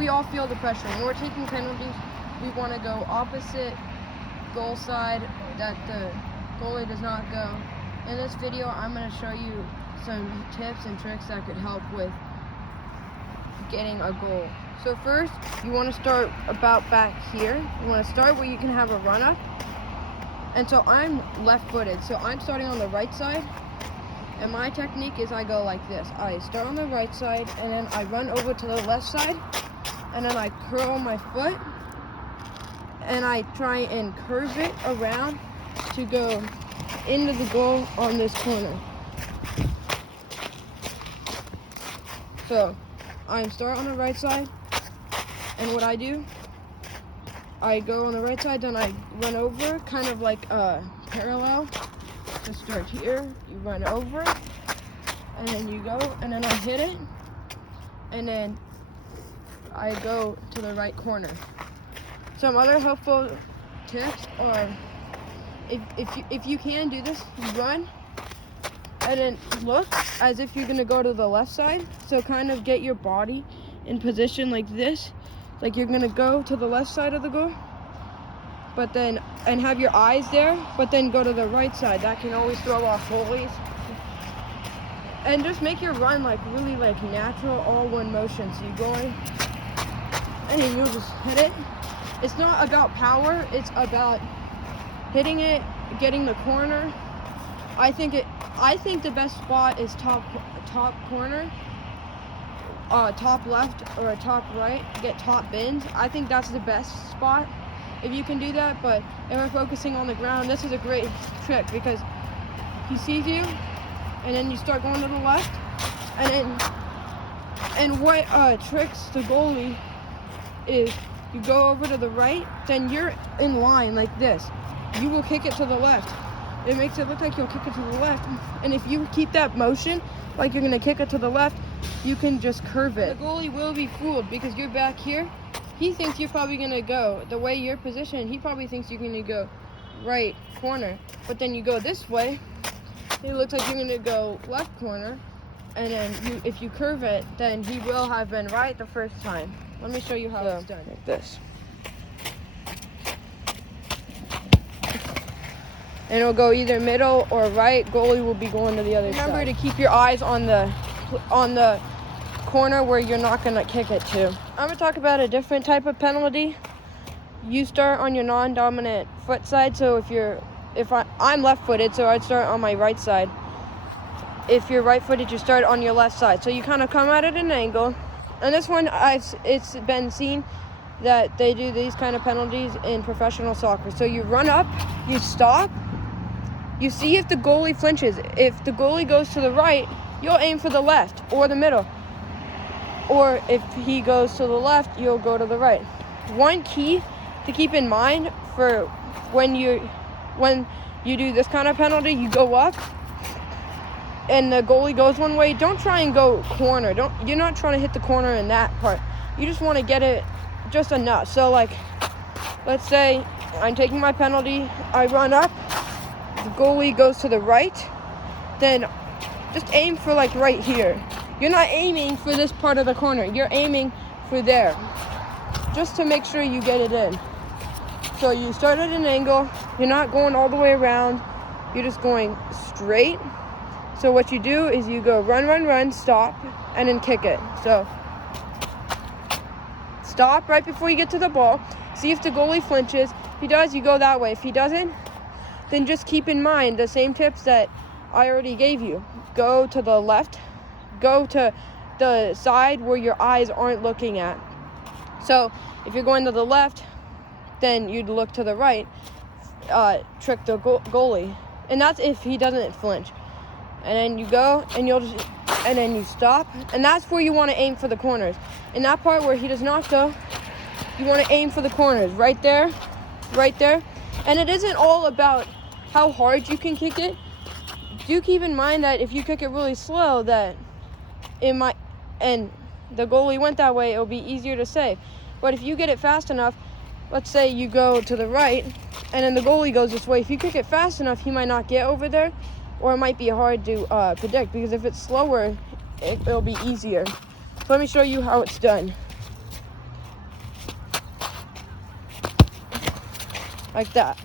we all feel the pressure. When we're taking penalties, we want to go opposite goal side that the goalie does not go. In this video, I'm going to show you some tips and tricks that could help with getting a goal. So first, you want to start about back here. You want to start where you can have a run up. And so I'm left-footed, so I'm starting on the right side. And my technique is I go like this. I start on the right side, and then I run over to the left side, and then I curl my foot, and I try and curve it around to go into the goal on this corner. So I start on the right side, and what I do, I go on the right side, then I run over, kind of like parallel. So start here, you run over, and then you go, and then I hit it, and then I go to the right corner. Some other helpful tips are, if you can do this, you run, and then look as if you're gonna go to the left side. So kind of get your body in position like this, like you're gonna go to the left side of the goal, but then, and have your eyes there, but then go to the right side. That can always throw off goalies. And just make your run like really like natural, all one motion. So you go in, and then you'll just hit it. It's not about power, it's about hitting it, getting the corner. I think the best spot is top corner, top left or top right, get top bins. I think that's the best spot if you can do that. But if we're focusing on the ground, this is a great trick because he sees you, and then you start going to the left, and what tricks the goalie is you go over to the right, then you're in line like this. You will kick it to the left. It makes it look like you'll kick it to the left, and if you keep that motion like you're gonna kick it to the left, you can just curve it. The goalie will be fooled because you're back here. He thinks you're probably gonna go the way you're positioned. He probably thinks you're gonna go right corner, but then you go this way. It looks like you're gonna go left corner, and then if you curve it, then he will have been right the first time. Let me show you how it's done. Like this. And it'll go either middle or right. Goalie will be going to the other side. Remember to keep your eyes on the corner where you're not gonna kick it to. I'm gonna talk about a different type of penalty. You start on your non-dominant foot side. So I'm left-footed, so I'd start on my right side. If you're right-footed, you start on your left side. So you kind of come at it at an angle. And this one, it's been seen that they do these kind of penalties in professional soccer. So you run up, you stop, you see if the goalie flinches. If the goalie goes to the right, you'll aim for the left or the middle. Or if he goes to the left, you'll go to the right. One key to keep in mind for when you do this kind of penalty, you go up and the goalie goes one way, don't try and go corner. You're not trying to hit the corner in that part. You just want to get it just enough. So like, let's say I'm taking my penalty, I run up, the goalie goes to the right, then just aim for like right here. You're not aiming for this part of the corner, you're aiming for there, just to make sure you get it in. So you start at an angle, you're not going all the way around, you're just going straight. So what you do is you go run, stop, and then kick it. So stop right before you get to the ball. See if the goalie flinches. If he does, you go that way. If he doesn't, then just keep in mind the same tips that I already gave you. Go to the left. Go to the side where your eyes aren't looking at. So if you're going to the left, then you'd look to the right. Trick the goalie. And that's if he doesn't flinch. And then you go, and then you stop, and that's where you want to aim for the corners. In that part where he does not go, you want to aim for the corners, right there. And it isn't all about how hard you can kick it. Do keep in mind that if you kick it really slow, that it might, and the goalie went that way, it'll be easier to save. But if you get it fast enough, let's say you go to the right, and then the goalie goes this way. If you kick it fast enough, he might not get over there, or it might be hard to predict, because if it's slower, it'll be easier. So let me show you how it's done. like that.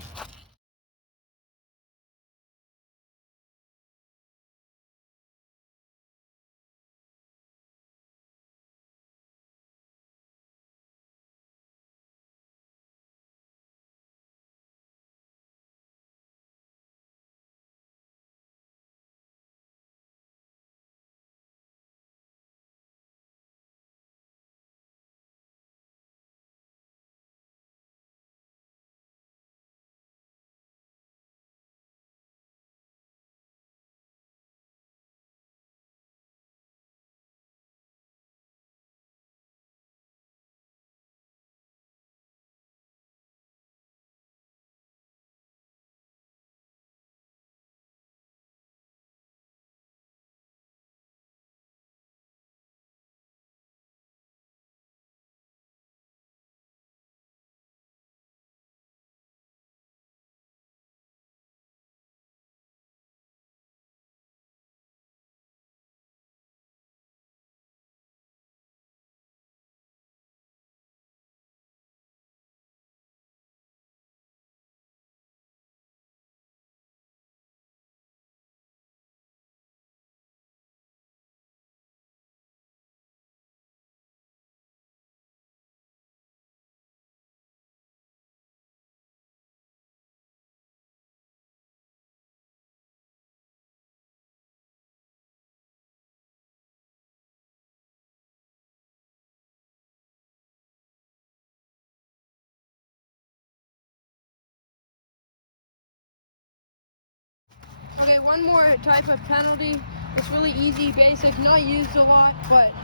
Okay, one more type of penalty. It's really easy, basic, not used a lot, but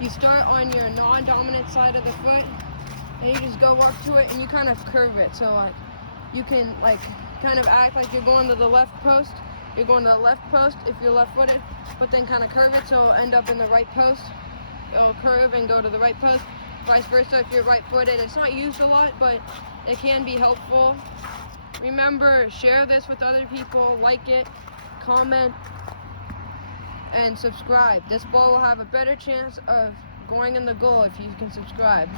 you start on your non-dominant side of the foot, and you just go up to it and you kind of curve it. So like, you can like kind of act like you're going to the left post. You're going to the left post if you're left-footed, but then kind of curve it so it'll end up in the right post. It'll curve and go to the right post. Vice versa if you're right-footed. It's not used a lot, but it can be helpful. Remember, share this with other people, like it, comment, and subscribe. This ball will have a better chance of going in the goal if you can subscribe.